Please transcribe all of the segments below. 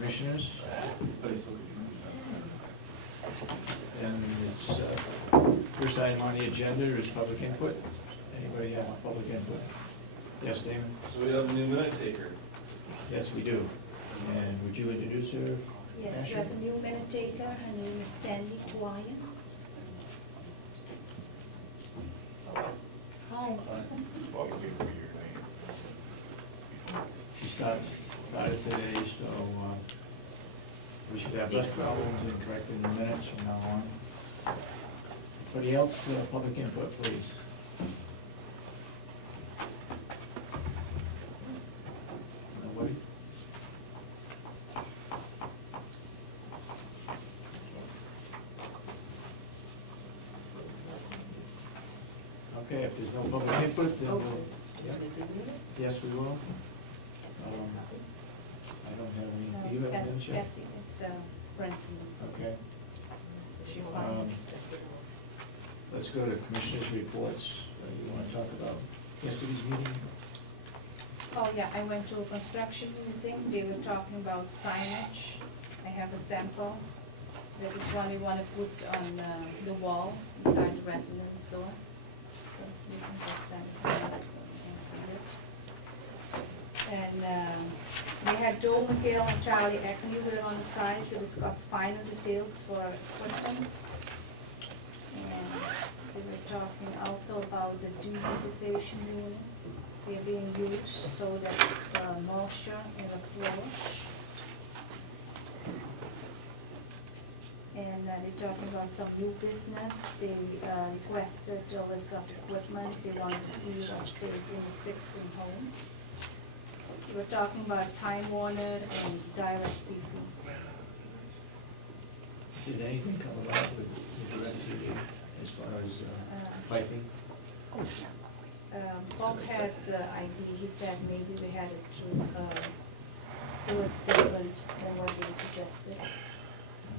Commissioners. And it's first item on the agenda is public input. Anybody have public input? Yes, Damon? So we have a new minute taker. Yes, we do. And would you introduce her? Yes, Ashley? we have a new minute taker. Her name is Stanley Twine. Hi. She started today, so we should have less problems in correcting the minutes from now on. Anybody else, public input, please? Nobody? Okay, if there's no public input, then we'll, yeah. Yes, we will. I don't have any, do you have any? Kathy is friend. Okay. She found Let's go to commissioners' reports. You want to talk about yesterday's meeting? Oh, yeah, I went to a construction meeting. They were talking about signage. I have a sample. That is one they want to put on the wall inside the residence store. So you can just send it. And we had Joe McHale and Charlie Ackley were on the side to discuss final details for equipment. And they were talking also about the dehumidification units. They're being used so that moisture in the floor. And they're talking about some new business. They requested a list of equipment. They wanted to see what stays in existing home. We were talking about Time Warner and DirecTV. Did anything come about with DirecTV as far as piping? Bob had idea. He said maybe we had it to do it different than what they suggested.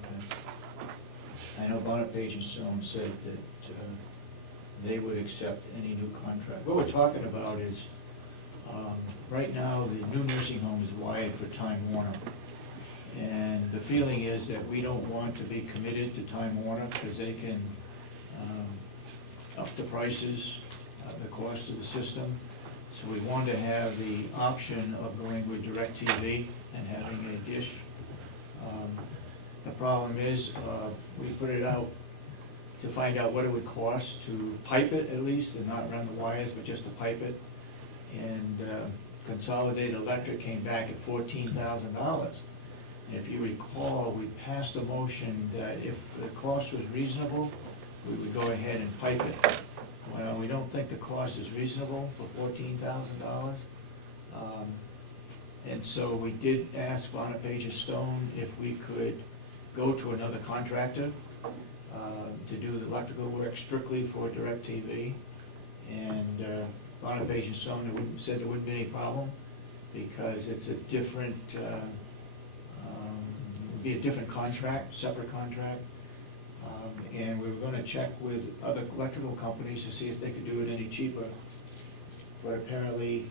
Okay. I know Bonapage and Stone said that they would accept any new contract. What we're talking about is right now, the new nursing home is wired for Time Warner. And the feeling is that we don't want to be committed to Time Warner because they can up the prices, the cost of the system. So we want to have the option of going with DirecTV and having a dish. The problem is we put it out to find out what it would cost to pipe it at least, and not run the wires, but just to pipe it. And Consolidated Electric came back at $14,000. And if you recall, we passed a motion that if the cost was reasonable, we would go ahead and pipe it. Well, we don't think the cost is reasonable for $14,000. And so we did ask Bonapage and Stone if we could go to another contractor to do the electrical work strictly for DirecTV. And Bonapage and Stone said there wouldn't be any problem because it's a different, would be a different contract, separate contract. And we were going to check with other electrical companies to see if they could do it any cheaper. But apparently,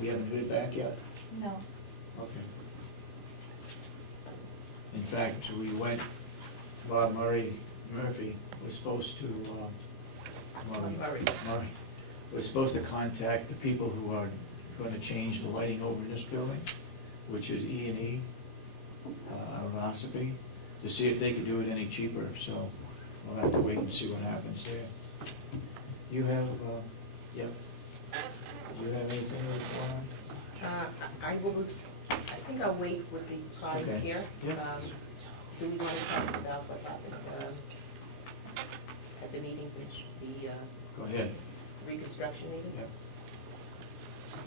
we haven't heard back yet. No. Okay. In fact, we went, Bob Murphy was supposed to, Murray was supposed to contact the people who are going to change the lighting over in this building, which is E&E, out of Ossipee, to see if they could do it any cheaper. So we'll have to wait and see what happens there. You have, yep. Do you have anything to report on? I think I'll wait with the private Okay. here. Yep. Do we want to talk about what happened at the meeting, the Go ahead. reconstruction meeting?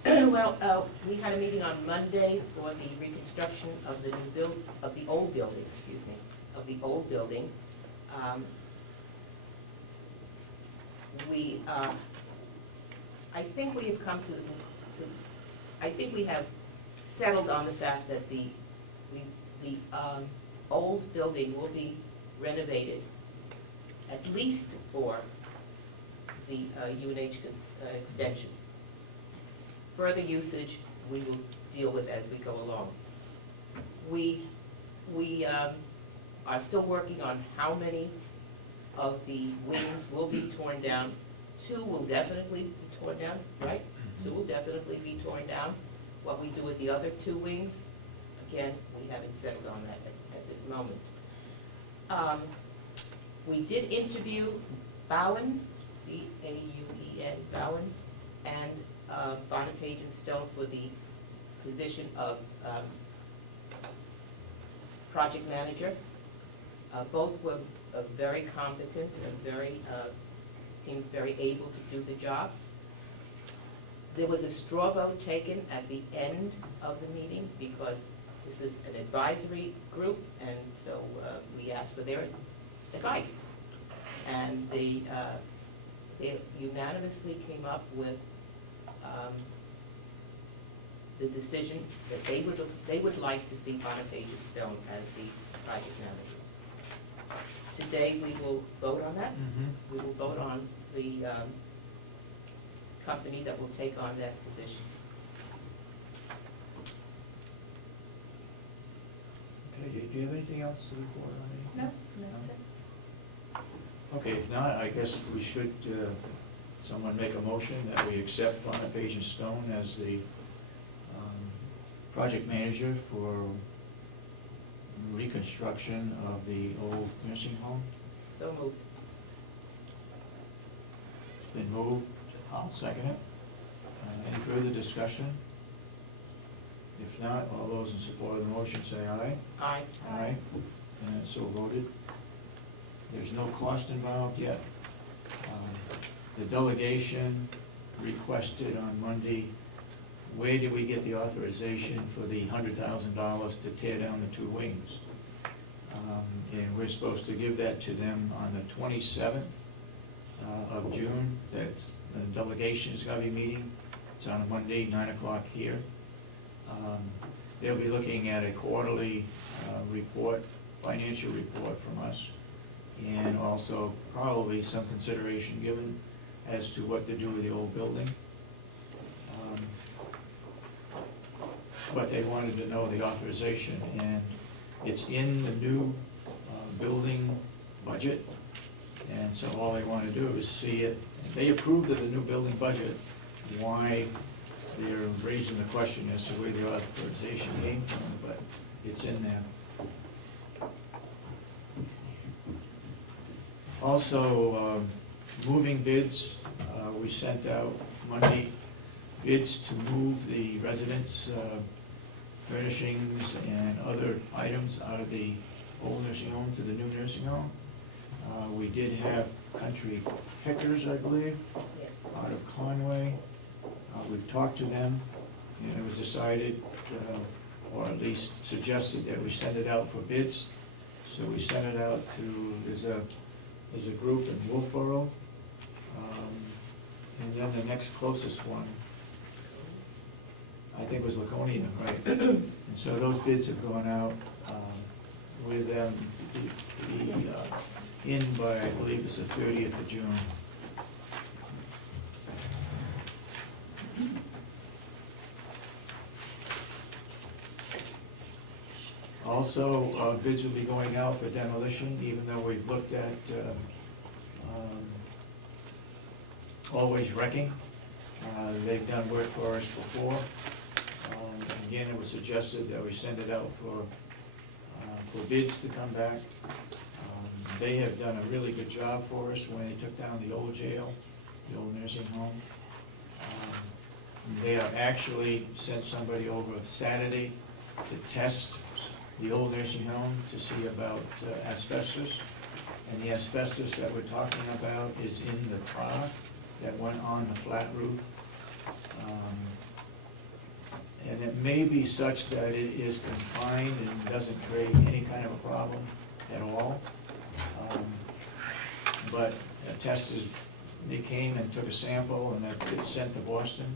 Yep. Well, we had a meeting on Monday for the reconstruction of the old building, excuse me, of the old building. I think we have come to I think we have settled on the fact that the old building will be renovated at least for the UNH extension. Further usage we will deal with as we go along. We are still working on how many of the wings will be torn down. 2 will definitely be torn down, right? 2 will definitely be torn down. What we do with the other 2 wings, again, we haven't settled on that at this moment. We did interview Bowen, B-A-U-E-N, Bowen, and Bonapage and Stone for the position of project manager. Both were very competent and seemed very able to do the job. There was a straw vote taken at the end of the meeting because this is an advisory group, and so we asked for their advice. And they unanimously came up with the decision that they would like to see Bonapage and Stone as the project manager. Today we will vote on that. We will vote on the company that will take on that position. Okay, do you have anything else to report on? No, that's it. Okay, if not, I guess we should, someone make a motion that we accept Bonapage and Stone as the project manager for reconstruction of the old nursing home. So moved. It's been moved. I'll second it. Any further discussion? If not, all those in support of the motion say aye. Aye. Aye. And it's so voted. There's no cost involved yet. The delegation requested on Monday, where did we get the authorization for the $100,000 to tear down the 2 wings? And we're supposed to give that to them on the 27th of June. That's the delegation is going to be meeting. It's on a Monday, 9 o'clock here. They'll be looking at a quarterly report, financial report from us, and also probably some consideration given as to what to do with the old building. But they wanted to know the authorization, and it's in the new building budget, and so all they want to do is see it. They approved of the new building budget. Why they're raising the question as to where the authorization came from, but it's in there. Also, moving bids. We sent out Monday bids to move the residents' furnishings and other items out of the old nursing home to the new nursing home. We did have Country Pickers, I believe, Yes. out of Conway. We've talked to them, and it was decided, or at least suggested, that we send it out for bids. So we sent it out to, there's a group in Wolfboro, and then the next closest one, I think, was Laconia, right? And so those bids have gone out with them to be in by, I believe it's the 30th of June. Also, bids will be going out for demolition, even though we've looked at Always Wrecking. They've done work for us before. Again, it was suggested that we send it out for bids to come back. They have done a really good job for us when they took down the old jail, the old nursing home. They have actually sent somebody over Saturday to test the old nursing home to see about asbestos. And the asbestos that we're talking about is in the tar that went on the flat roof. And it may be such that it is confined and doesn't create any kind of a problem at all. But testers, they came and took a sample, and it's sent to Boston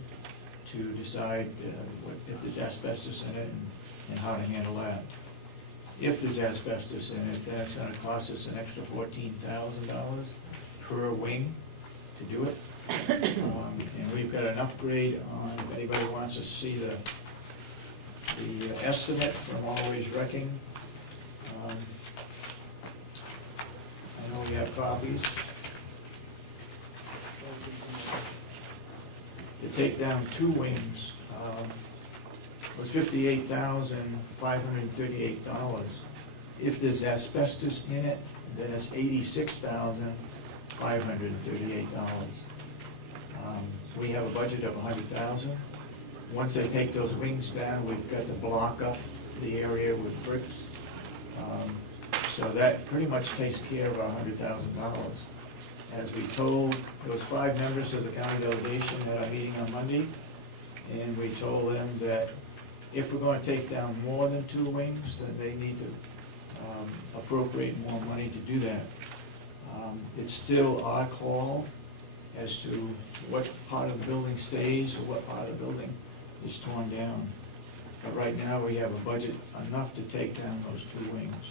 to decide if there's asbestos in it and how to handle that. If there's asbestos in it, then it's going to cost us an extra $14,000 per wing to do it. And we've got an upgrade on, if anybody wants to see the the estimate from Always Wrecking. I know we have copies. To take down 2 wings was $58,538. If there's asbestos in it, then it's $86,538. We have a budget of $100,000. Once they take those wings down, we've got to block up the area with bricks. So that pretty much takes care of our $100,000. As we told, there was 5 members of the county delegation at our meeting on Monday, and we told them that if we're going to take down more than 2 wings, then they need to appropriate more money to do that. It's still our call as to what part of the building stays or what part of the building is torn down. But right now, we have a budget enough to take down those 2 wings.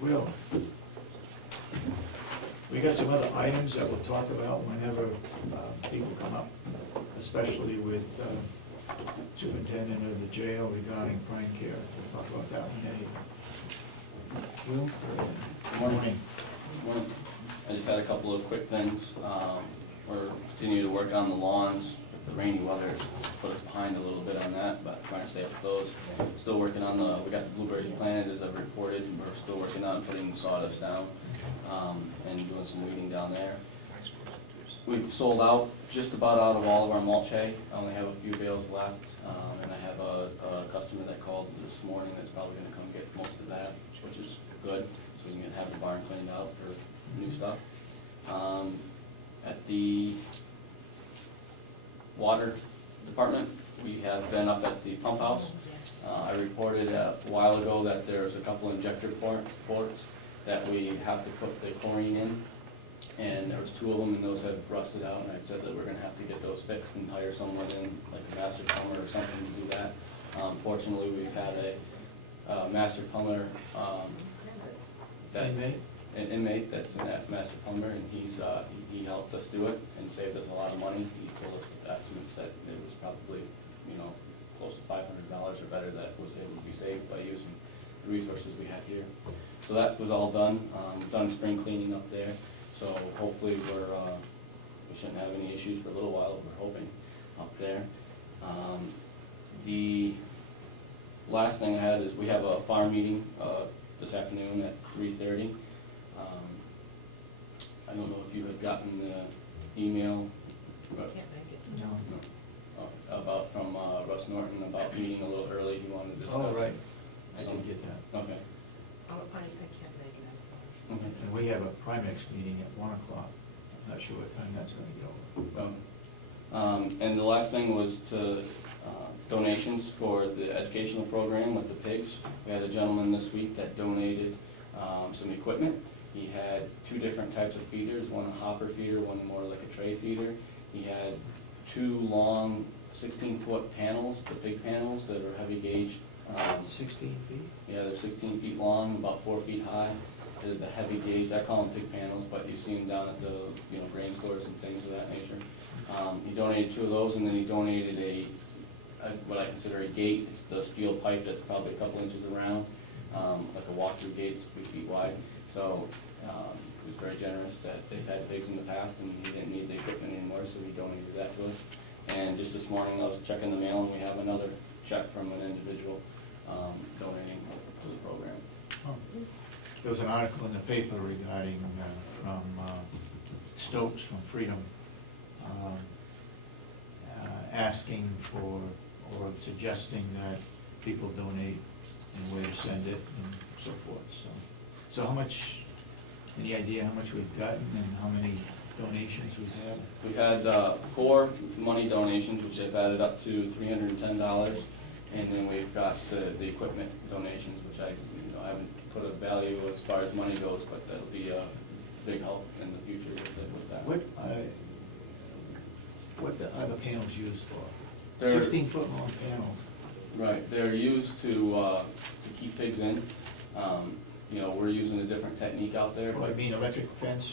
Will, we got some other items that we'll talk about whenever people come up, especially with superintendent of the jail regarding crime care. We'll talk about that one anyway. Will? Good morning. I just had a couple of quick things. We're continuing to work on the lawns. With the rainy weather, it's put us behind a little bit on that, but trying to stay up with those. Still working on we got the blueberries planted as I've reported, and we're still working on putting the sawdust down and doing some weeding down there. We've sold out, just about out of all of our mulch hay. I only have a few bales left, and I have a customer that called this morning that's probably going to come get most of that, which is good, so we can have the barn cleaned out for new stuff. At the water department, we have been up at the pump house. I reported a while ago that there's a couple injector ports that we have to put the chlorine in, and there was 2 of them, and those had rusted out, and I said that we're going to have to get those fixed and hire someone in, like a master plumber or something to do that. Fortunately, we've had a master plumber, an inmate that's a master plumber, and he helped us do it and saved us a lot of money. He told us with estimates that it was probably, close to $500 or better that was able to be saved by using the resources we have here. So that was all done. We've done spring cleaning up there, so hopefully we shouldn't have any issues for a little while. We're hoping up there. The last thing I had is we have a farm meeting this afternoon at 3:30. I don't know if you had gotten the email. But Can't make it. No. About from Russ Norton about meeting a little early. He wanted to discuss. Oh, right. I did get that. Okay. I can't make it, I'm sorry. Okay. And we have a Primex meeting at 1 o'clock. I'm not sure what time that's going to be over. And the last thing was to donations for the educational program with the pigs. We had a gentleman this week that donated some equipment. He had 2 different types of feeders, one a hopper feeder, one more like a tray feeder. He had 2 long 16-foot panels, the big panels that are heavy gauge. 16 feet? Yeah, they're 16 feet long, about 4 feet high. They're the heavy gauge, I call them big panels, but you see them down at the grain stores and things of that nature. He donated 2 of those, and then he donated what I consider a gate. It's the steel pipe that's probably a couple inches around, like a walk-through gate, it's 3 feet wide. So he was very generous that they've had pigs in the past, and he didn't need the equipment anymore, so he donated that to us. And just this morning I was checking the mail, and we have another check from an individual donating to the program. Oh. There was an article in the paper regarding from Stokes from Freedom asking for or suggesting that people donate and where to send it and so forth. So how much, any idea how much we've gotten and how many donations we've had? We've had 4 money donations, which have added up to $310, and then we've got the equipment donations, which I haven't put a value as far as money goes, but that'll be a big help in the future with that. What are the panels used for? They're 16-foot long panels. Right, they're used to keep pigs in. you know, we're using a different technique out there. What I mean, electric fence,